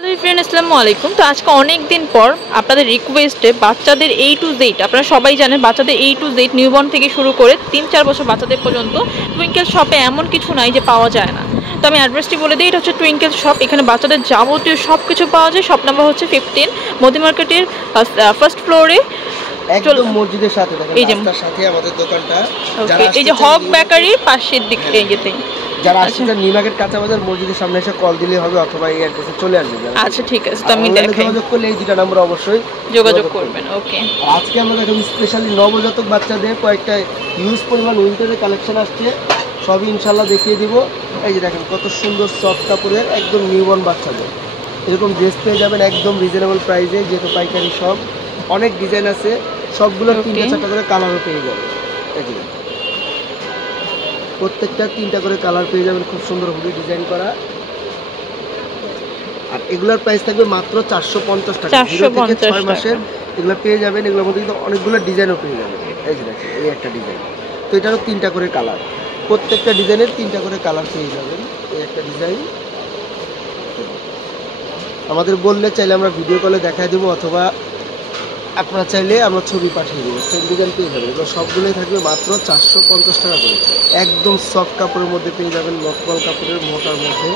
Hello friend, আসসালামু আলাইকুম। তো আজকে অনেক দিন পর আপনাদের রিকোয়েস্টে বাচ্চাদের A to Z, আপনারা সবাই জানেন বাচ্চাদের A to Z নিউবর্ন থেকে শুরু করে 3-4 বছর বাচ্চাদের পর্যন্ত টুইঙ্কেল শপে এমন কিছু নাই যে পাওয়া যায় না। তো আমি অ্যাড্রেসটি বলে দিই, এটা হচ্ছে টুইঙ্কেল শপ। এখানে বাচ্চাদের যাবতীয় সব কিছু পাওয়া যায়। শপ নাম্বার হচ্ছে 15, মোদি মার্কেটের ফার্স্ট ফ্লোরে, একদম মসজিদের সাথে দেখেন, রাস্তার সাথে আমাদের দোকানটা। ওকে, এই যে হক বেকারির পাশের দিকে যেতেই যারা আসছে নিউ মার্কেট কাঁচা বাজার মসজিদের সামনে এসে কল দিলে হবে, অথবা এই অ্যাড্রেসে চলে আসবে। আচ্ছা ঠিক আছে, তো আমি দেখাই, যোগাযোগ করলে এই দুটো নাম্বার অবশ্যই যোগাযোগ করবেন। ওকে, আজকে আমরা দেখাবো স্পেশালি নবজাতক বাচ্চাদের কয়েকটা ইউজ পরিমাণ উইন্টারের কালেকশন আসছে, সবই ইনশাল্লাহ দেখিয়ে দিব। এই যে দেখেন কত সুন্দর সফট কাপড়ের একদম নিউবর্ন বাচ্চাদের এরকম ড্রেস পেয়ে যাবেন একদম রিজনেবল প্রাইসে, যেহেতু পাইকারি সব। অনেক ডিজাইন আছে, সবগুলো 3-4টা করে কালারও পেয়ে যাবেন। এই যে প্রত্যেকটা 3টা করে কালার পেয়ে যাবেন, খুব সুন্দর হুডি ডিজাইন করা। আর এগুলোর প্রাইস থাকবে মাত্র 450 টাকা। 0 থেকে 6 মাসের এগুলো পেয়ে যাবেন। এগুলোর মধ্যে কিন্তু অনেকগুলো ডিজাইনও পেয়ে যাবেন। এই যে দেখেন, এই একটা ডিজাইন, তো এটারও 3টা করে কালার, প্রত্যেকটা ডিজাইনের 3টা করে কালার পেয়ে যাবেন। এই একটা ডিজাইন আমাদের বললে চাইলে আমরা ভিডিও কলে দেখায় দেবো, অথবা আপনারা চাইলে আমরা ছবি পাঠিয়ে দেবো, সেম ডিজাইন পেয়ে যাবেন। এগুলো সবগুলোই থাকবে মাত্র 450 টাকা করে। একদম সফট কাপড়ের মধ্যে পেয়ে যাবেন, নকল কাপড়ের মোটার মধ্যে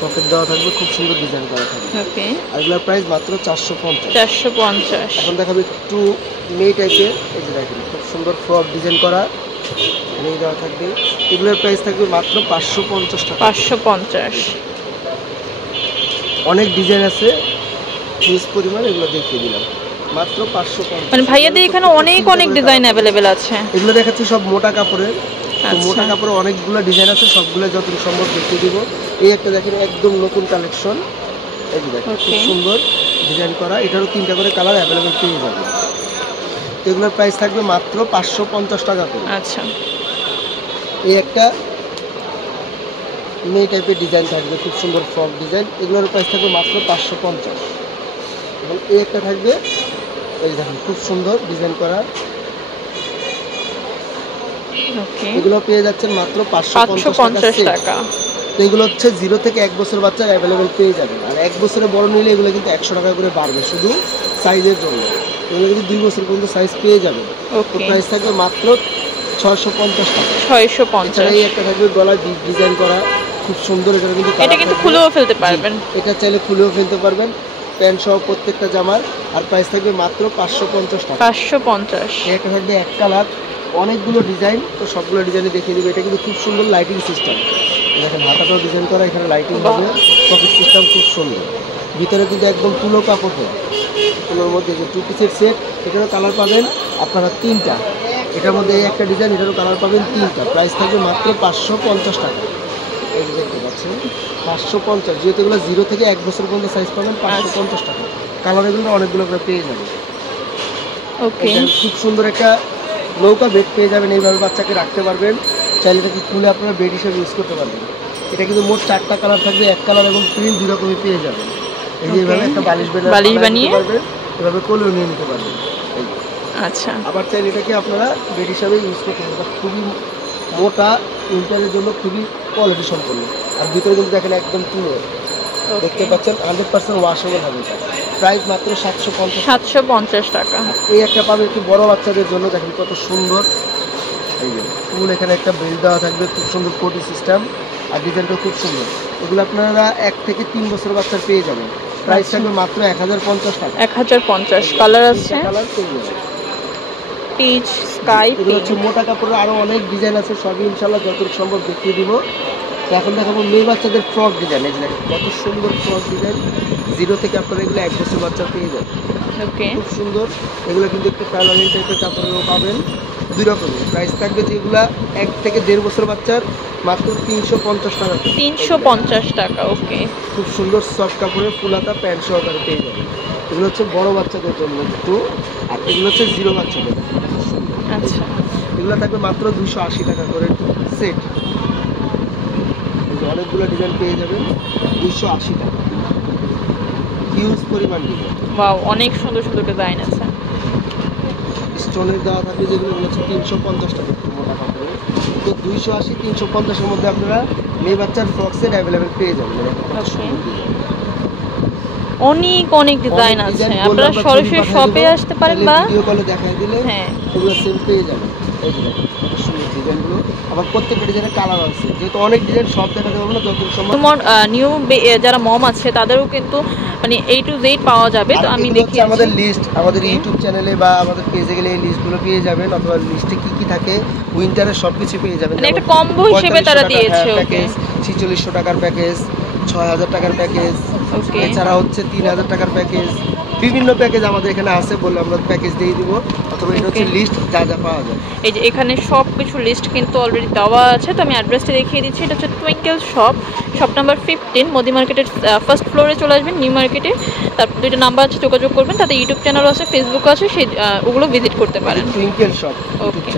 পকেট দেওয়া থাকবে, খুব সুন্দর ডিজাইন করা থাকবে। ওকে, আর এগুলোর প্রাইস মাত্র 450। এখন দেখাবো একটু মেয়ে টাইপের। এই যে দেখেন খুব সুন্দর ফ্রক ডিজাইন করা এই দেওয়া থাকবে। এগুলোর প্রাইস থাকবে মাত্র 550 টাকা। 550। অনেক ডিজাইন আছে, হিউজ পরিমাণ, এগুলো দেখিয়ে দিলাম মাত্র 550। মানে ভাইয়াদের এখানে অনেক ডিজাইন অ্যাভেলেবেল আছে। এগুলো দেখাচ্ছি সব মোটা কাপড়ের, তো মোটা কাপড়ে অনেকগুলো ডিজাইন আছে, সবগুলো যত সম্ভব দেখিয়ে দিব। এই একটা দেখেন একদম নতুন কালেকশন, এই যে দেখেন খুব সুন্দর ডিজাইন করা, এটারও 3টা করে কালার অ্যাভেলেবেল পেয়ে যাবে। তো এগুলোর প্রাইস থাকবে মাত্র 550 টাকা করে। আচ্ছা, এই একটা মেয়ে টাইপের ডিজাইন থাকবে, খুব সুন্দর ফ্রক ডিজাইন, এগুলোর প্রাইস থাকবে মাত্র 550। এবং এই একটা থাকবে, এই দেখেন খুব সুন্দর ডিজাইন করা, এগুলো পেয়ে যাচ্ছেন মাত্র 550 টাকা। তো এগুলো হচ্ছে 0 থেকে 1 বছর বাচ্চার অ্যাভেলেবেল পেয়ে যাবেন। আর 1 বছরের বড় নিলে এগুলো কিন্তু 100 টাকা করে বাড়বে শুধু সাইজের জন্য। এগুলো কিন্তু 2 বছর পর্যন্ত সাইজ পেয়ে যাবেন। তো প্রাইস থাকবে মাত্র 650 টাকা। 650। এই একটা থাকবে গলায় ডিজাইন করা, খুব সুন্দর। এটা কিন্তু খুলেও ফেলতে পারবেন, এটা চাইলে খুলেও ফেলতে পারবেন, প্যান্ট সহ প্রত্যেকটা জামার। আর প্রাইস থাকবে মাত্র 550 টাকা। 550। একটা থাকবে এক কালার, অনেকগুলো ডিজাইন, তো সবগুলো ডিজাইনে দেখিয়ে দেবে। এটা কিন্তু খুব সুন্দর লাইটিং সিস্টেম, দেখেন হাতাটাও ডিজাইন করা, এখানে লাইটিং হবে, পকেট সিস্টেম খুব সুন্দর। ভিতরে কিন্তু একদম তুলো কাপড় হবে, তুলোর মধ্যে যে 2 পিসের সেট, এটারও কালার পাবেন আপনারা 3টা। এটার মধ্যে এই একটা ডিজাইন, এটারও কালার পাবেন 3টা। প্রাইস থাকবে মাত্র 550 টাকা। এই যে দেখতে পাচ্ছেন 550, যেহেতু এগুলো 0 থেকে 1 বছর পর্যন্ত সাইজ পাবেন 550 টাকা। কালার এগুলো অনেকগুলো করে পেয়ে যাবেন। ওকে, খুব সুন্দর একটা নৌকা বেড পেয়ে যাবেন, এইভাবে বাচ্চাকে রাখতে পারবেন, চাইলে এটাকে খুলে আপনারা বেড হিসেবে ইউজ করতে পারবেন। এটা কিন্তু মোট 4টা কালার থাকবে, এক কালার এবং প্রিন্ট 2 রকমই পেয়ে যাবেন। এই যে এইভাবে একটা বালিশ বানিয়ে পারবেন, এভাবে কোলেও নিয়ে নিতে পারবেন। আচ্ছা, আবার চাইলে এটাকে আপনারা বেড হিসাবে ইউজ করতে পারবেন। খুবই মোটা, উইন্টারের জন্য খুবই কোয়ালিটি সম্পন্ন। আর ভিতরে কিন্তু দেখেন একদম তুলো, দেখতে পাচ্ছেন 100% ওয়াশেবল হবে। এটা প্রাইস মাত্র 750 টাকা। এই একটা পাবে একটু বড় বাচ্চাদের জন্য, দেখেন কত সুন্দর। এই যে ফুল, এখানে একটা বেল্ট দেওয়া থাকবে, খুব সুন্দর কোটি সিস্টেম, আর ডিজাইনটা খুব সুন্দর। এগুলো আপনারা 1 থেকে 3 বছর বাচ্চার পেয়ে যাবেন। প্রাইস থাকবে মাত্র 1050 টাকা। 1050। কালার আছে, কালার পেয়ে যাবেন, পিচ, স্কাই এগুলো হচ্ছে মোটা কাপড়ের। আরও অনেক ডিজাইন আছে, সবই ইনশাল্লাহ যতটুকু সম্ভব দেখিয়ে দিব। তো এখন দেখাবো মেয়ে বাচ্চাদের ফ্রক ডিজাইন। এই যে কত সুন্দর ফ্রক ডিজাইন, 0 থেকে আপনারা এগুলো 1 বছর বাচ্চা পেয়ে যাবেন। খুব সুন্দর, এগুলো কিন্তু একটু ফ্যালালিন টাইপের কাপড়েরও পাবেন, 2 রকমের। প্রাইস থাকবে যেগুলো 1 থেকে 1.5 বছর বাচ্চার মাত্র 350 টাকা। 350 টাকা। ওকে, খুব সুন্দর সফট কাপড়ের ফুলাতা প্যান্ট সহকারে পেয়ে যাবেন। এগুলো হচ্ছে বড় বাচ্চাদের জন্য একটু, আর এগুলো হচ্ছে 0 বাচ্চাদের। আচ্ছা, এগুলো থাকবে মাত্র 280 টাকা করে সেট। অনেকগুলো ডিজাইন পেয়ে যাবেন, 280 টাকা। হিউজ পরিমাণ ডিজাইন, ওয়াও, অনেক সুন্দর ডিজাইন আছে। স্টোনের দেওয়া থাকবে, যেগুলো হচ্ছে 350 টাকা মোটা কাপড়ে। তো 280, 350-এর মধ্যে আপনারা মেয়ে বাচ্চার ফ্রক সেট অ্যাভেলেবেল পেয়ে যাবেন। অনেক অনেক ডিজাইন আছে, আপনারা সরাসরি শপে আসতে পারেন বা ভিডিও কলে দেখাই দিলে হ্যাঁ এগুলো সেম পেয়ে যাবেন। এই যে দেখুন কত সুন্দর ডিজাইনগুলো, আবার প্রত্যেকটা ডিজাইনের কালার আছে, যেহেতু অনেক ডিজাইন সব দেখাতে পারবো না, যতটুকু সম্ভব। তোমার নিউ যারা মম আছে তাদেরও কিন্তু মানে A to Z পাওয়া যাবে। তো আমি দেখি আমাদের লিস্ট আমাদের ইউটিউব চ্যানেলে বা আমাদের পেজে গেলে এই লিস্টগুলো পেয়ে যাবেন, অথবা লিস্টে কি কি থাকে উইন্টারের সব কিছু পেয়ে যাবেন। মানে একটা কম্বো হিসেবে তারা দিয়েছে। ওকে, 4600 টাকার প্যাকেজ, 6000 টাকার প্যাকেজ, এছাড়া হচ্ছে 3000 টাকার প্যাকেজ, বিভিন্ন প্যাকেজ আমাদের এখানে আছে, বলে আমরা প্যাকেজ দিয়ে দিব, অথবা এটা হচ্ছে লিস্ট যা যা পাওয়া যায়। এই যে এখানে সব কিছু লিস্ট কিন্তু অলরেডি দেওয়া আছে। তো আমি অ্যাড্রেসটা দেখিয়ে দিচ্ছি, এটা হচ্ছে twinkle shop, shop number 15, Modi মার্কেটের ফার্স্ট ফ্লোরে চলে আসবেন, নিউ মার্কেটে। তারপর দুইটা নাম্বার আছে, যোগাযোগ করবেন। তাতে ইউটিউব চ্যানেল আছে, ফেসবুক আছে, সেই ওগুলো ভিজিট করতে পারেন। Twinkle shop okay.